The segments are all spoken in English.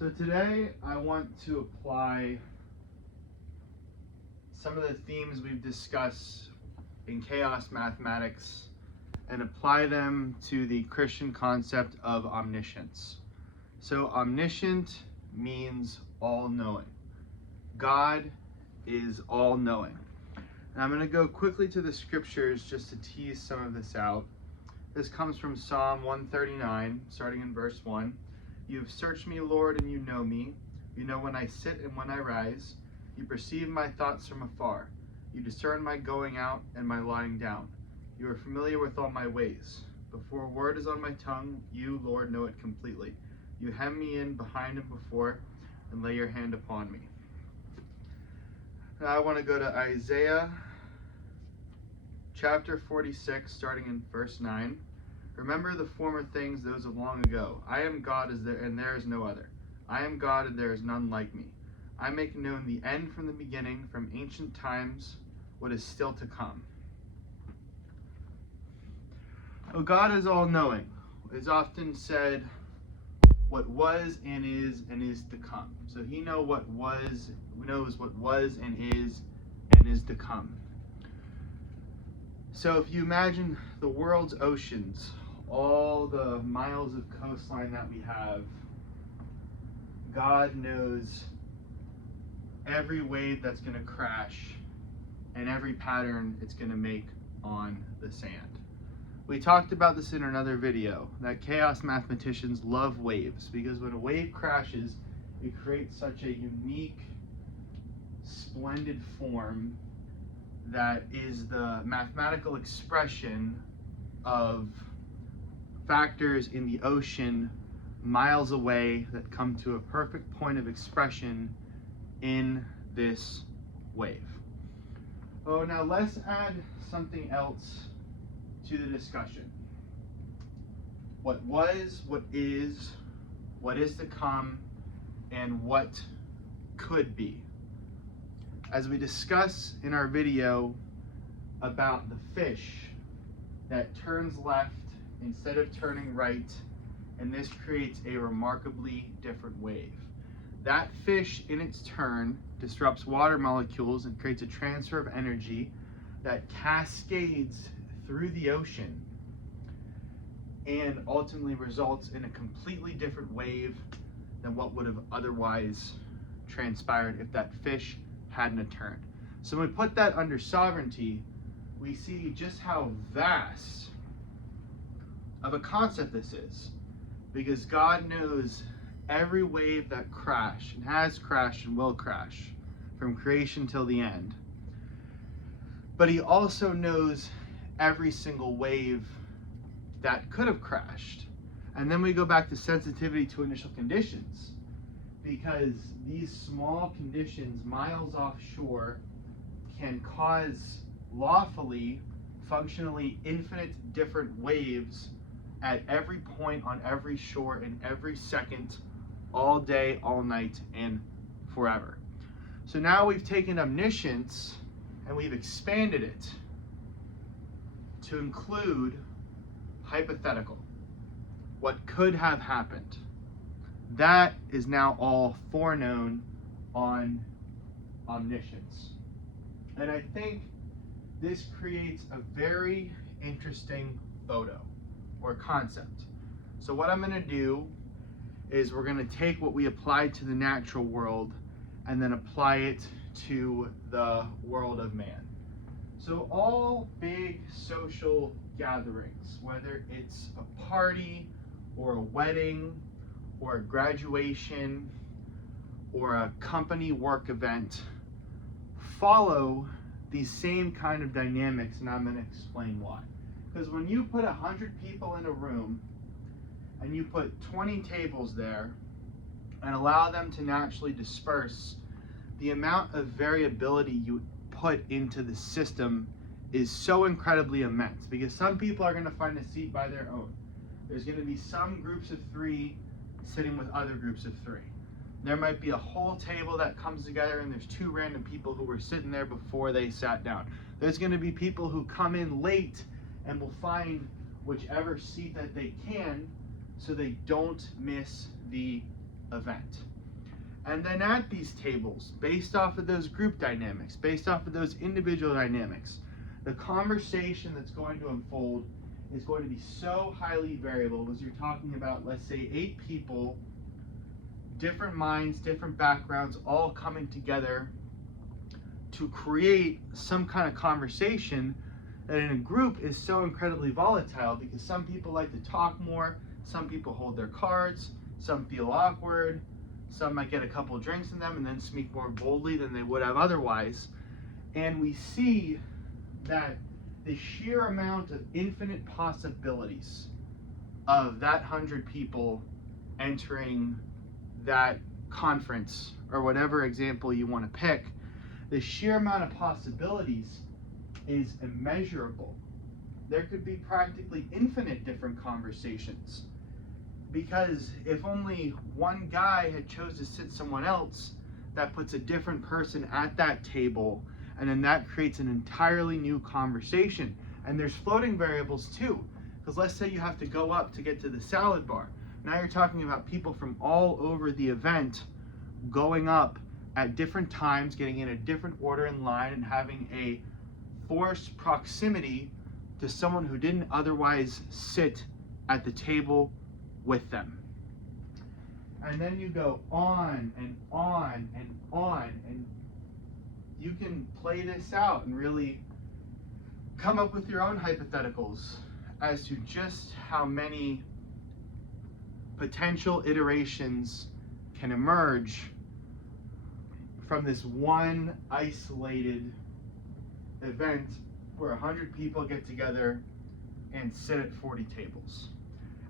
So today I want to apply some of the themes we've discussed in chaos mathematics and apply them to the Christian concept of omniscience. So omniscient means all-knowing. God is all-knowing. And I'm going to go quickly to the scriptures just to tease some of this out. This comes from Psalm 139, starting in verse 1. You have searched me, Lord, and you know me. You know when I sit and when I rise. You perceive my thoughts from afar. You discern my going out and my lying down. You are familiar with all my ways. Before a word is on my tongue, you, Lord, know it completely. You hem me in behind and before, and lay your hand upon me. Now I want to go to Isaiah chapter 46, starting in verse 9. Remember the former things, those of long ago. I am God, and there is no other. I am God, and there is none like me. I make known the end from the beginning, from ancient times, what is still to come. Oh, God is all-knowing. It's often said, what was and is to come. So he knows what was and is to come. So if you imagine the world's oceans, all the miles of coastline that we have, God knows every wave that's going to crash and every pattern it's going to make on the sand. We talked about this in another video, that chaos mathematicians love waves, because when a wave crashes, it creates such a unique, splendid form that is the mathematical expression of factors in the ocean miles away that come to a perfect point of expression in this wave. Oh, now let's add something else to the discussion. What was, what is to come, and what could be. As we discuss in our video about the fish that turns left instead of turning right, and this creates a remarkably different wave. That fish in its turn disrupts water molecules and creates a transfer of energy that cascades through the ocean and ultimately results in a completely different wave than what would have otherwise transpired if that fish hadn't turned. So when we put that under sovereignty, we see just how vast of a concept this is, because God knows every wave that crashed and has crashed and will crash from creation till the end. But he also knows every single wave that could have crashed. And then we go back to sensitivity to initial conditions, because these small conditions miles offshore can cause lawfully, functionally infinite different waves at every point on every shore in every second, all day, all night, and forever. So now we've taken omniscience and we've expanded it to include hypothetical, what could have happened. That is now all foreknown on omniscience. And I think this creates a very interesting photo or concept. So what I'm going to do is we're going to take what we applied to the natural world and then apply it to the world of man. So all big social gatherings, whether it's a party or a wedding or a graduation or a company work event, follow these same kind of dynamics, and I'm going to explain why. Because when you put 100 people in a room and you put 20 tables there and allow them to naturally disperse, the amount of variability you put into the system is so incredibly immense, because some people are going to find a seat by their own. There's going to be some groups of 3 sitting with other groups of 3. There might be a whole table that comes together and there's 2 random people who were sitting there before they sat down. There's going to be people who come in late and will find whichever seat that they can so they don't miss the event. And then at these tables, based off of those group dynamics, based off of those individual dynamics, the conversation that's going to unfold is going to be so highly variable, because you're talking about, let's say, 8 people, different minds, different backgrounds, all coming together to create some kind of conversation that in a group is so incredibly volatile, because some people like to talk more, some people hold their cards, some feel awkward, some might get a couple of drinks in them and then speak more boldly than they would have otherwise. And we see that the sheer amount of infinite possibilities of that 100 people entering that conference, or whatever example you want to pick, the sheer amount of possibilities is immeasurable. There could be practically infinite different conversations, because if only one guy had chose to sit someone else, that puts a different person at that table, and then that creates an entirely new conversation. And there's floating variables too, because let's say you have to go up to get to the salad bar. Now you're talking about people from all over the event going up at different times, getting in a different order in line, and having a forced proximity to someone who didn't otherwise sit at the table with them. And then you go on and on and on, and you can play this out and really come up with your own hypotheticals as to just how many potential iterations can emerge from this one isolated event where 100 people get together and sit at 40 tables.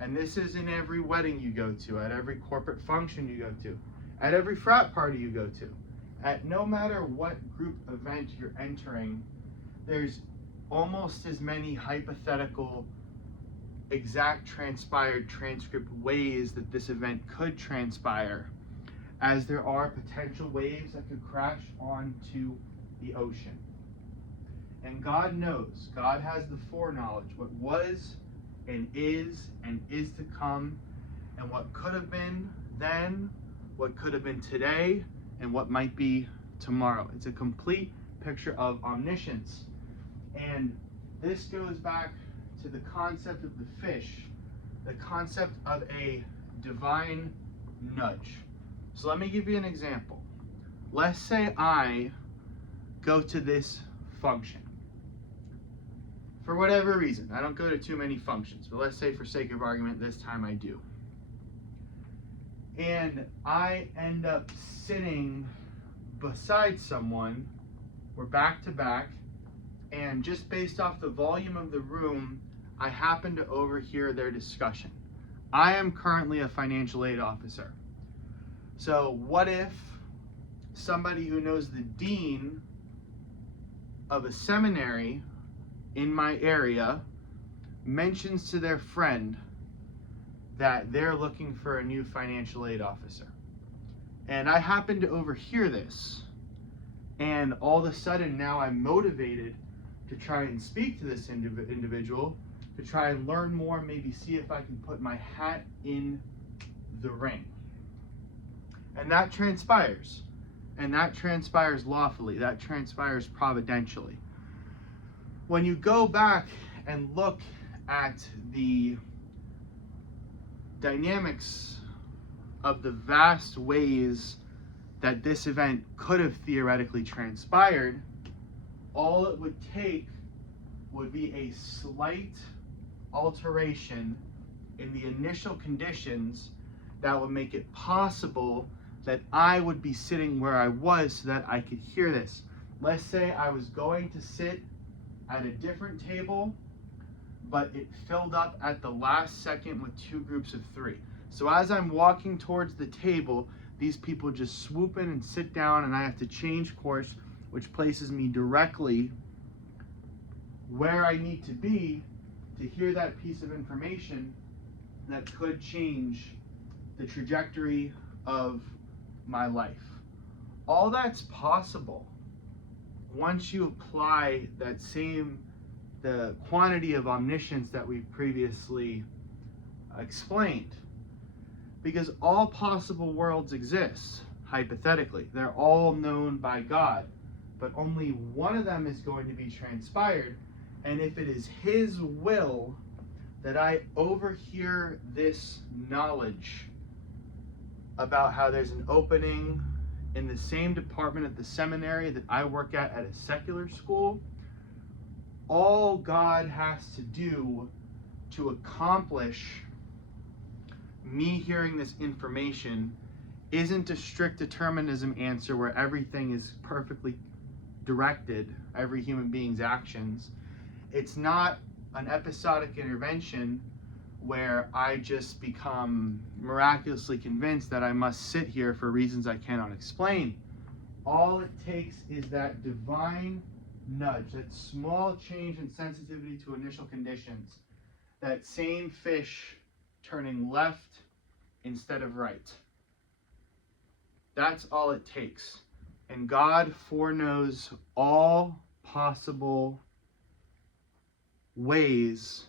And this is in every wedding you go to, at every corporate function you go to, at every frat party you go to. At no matter what group event you're entering, there's almost as many hypothetical, exact transpired transcript ways that this event could transpire as there are potential waves that could crash onto the ocean. And God knows, God has the foreknowledge, what was and is to come, and what could have been then, what could have been today, and what might be tomorrow. It's a complete picture of omniscience. And this goes back to the concept of the fish, the concept of a divine nudge. So let me give you an example. Let's say I go to this function. For whatever reason, I don't go to too many functions, but let's say for sake of argument, this time I do. And I end up sitting beside someone, we're back to back, and just based off the volume of the room, I happen to overhear their discussion. I am currently a financial aid officer. So what if somebody who knows the dean of a seminary in my area mentions to their friend that they're looking for a new financial aid officer? And I happen to overhear this, and all of a sudden now I'm motivated to try and speak to this individual, to try and learn more, maybe see if I can put my hat in the ring. And that transpires. And that transpires lawfully. That transpires providentially. When you go back and look at the dynamics of the vast ways that this event could have theoretically transpired, all it would take would be a slight alteration in the initial conditions that would make it possible that I would be sitting where I was so that I could hear this. Let's say I was going to sit at a different table, but it filled up at the last second with 2 groups of 3. So as I'm walking towards the table, these people just swoop in and sit down, and I have to change course, which places me directly where I need to be to hear that piece of information that could change the trajectory of my life. All that's possible once you apply the quantity of omniscience that we've previously explained. Because all possible worlds exist, hypothetically. They're all known by God. But only one of them is going to be transpired. And if it is his will that I overhear this knowledge about how there's an opening in the same department at the seminary that I work at a secular school, all God has to do to accomplish me hearing this information isn't a strict determinism answer where everything is perfectly directed, every human being's actions. It's not an episodic intervention where I just become miraculously convinced that I must sit here for reasons I cannot explain. All it takes is that divine nudge, that small change in sensitivity to initial conditions, that same fish turning left instead of right. That's all it takes. And God foreknows all possible ways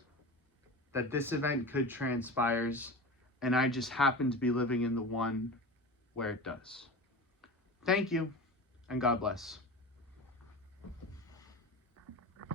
that this event could transpire, and I just happen to be living in the one where it does. Thank you, and God bless.